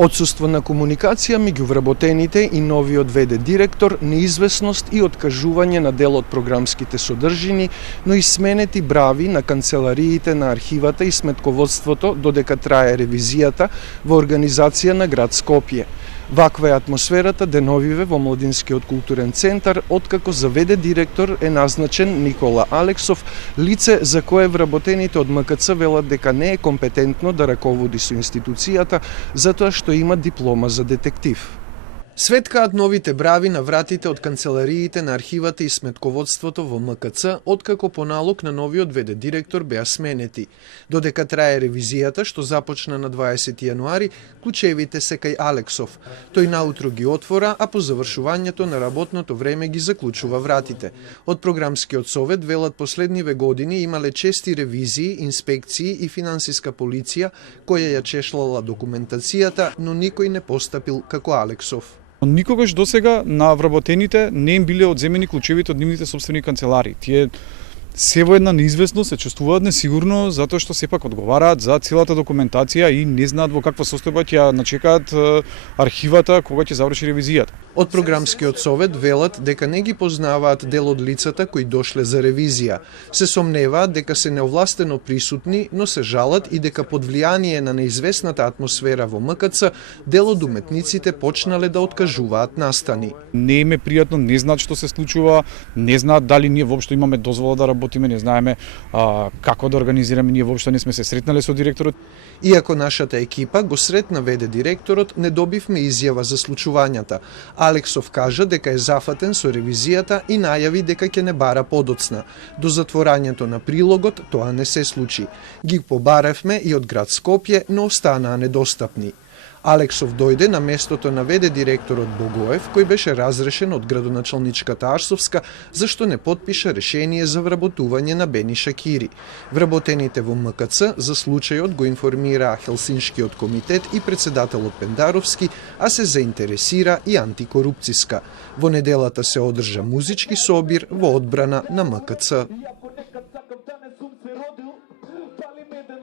Отсуство на комуникација меѓу вработените и новиот ВД директор, неизвестност и откажување на дел од програмските содржини, но и сменети брави на канцелариите на архивата и сметководството додека трае ревизијата во организација на град Скопје. Ваква е атмосферата деновиве во Младинскиот културен центар, откако за ВД директор е назначен Никола Алексов, лице за кое вработените од МКЦ велат дека не е компетентно да раководи со институцијата, затоа што има диплома за детектив. Светкаат новите брави на вратите од канцелариите на архивата и сметководството во МКЦ, откако по налог на новиот ВД директор беа сменети. Додека трае ревизијата, што започна на 20 јануари, клучевите се кај Алексов. Тој наутро ги отвора, а по завршувањето на работното време ги заклучува вратите. Од програмскиот совет велат последниве години имале чести ревизии, инспекции и финансиска полиција која ја чешлала документацијата, но никој не постапил како Алексов. Никогаш досега на вработените не им биле одземени клучевите од нивните сопствени канцелари. Тие се во една неизвестност, се чувствуваат несигурно, затоа што сепак одговараат за целата документација и не знаат во каква состојба ќе начекаат архивата кога ќе заврши ревизијата. Од програмскиот совет велат дека не ги познаваат дел од лицата кои дошле за ревизија. Се сомневаат дека се неовластено присутни, но се жалат и дека под влијание на неизвестната атмосфера во МКЦ, дел од уметниците почнале да откажуваат настани. Не им е пријатно, не знаат што се случува, не знаат дали ние воопшто имаме дозвола да работиме, не знаеме како да организираме, ние воопшто не сме се сретнале со директорот. Иако нашата екипа го сретна ВД директорот, не добивме изјава за случувањата. Алексов кажа дека е зафатен со ревизијата и најави дека ќе не бара подоцна. До затворањето на прилогот тоа не се случи. Ги побаревме и од град Скопје, но останаа недостапни. Алексов дојде на местото на ВД директорот Богоев, кој беше разрешен од градоначалничката Арсовска, зашто не потпиша решение за вработување на Бени Шакири. Вработените во МКЦ за случајот го информираа Хелсиншкиот комитет и председателот Пендаровски, а се заинтересира и антикорупцијска. Во неделата се одржа музички собир во одбрана на МКЦ.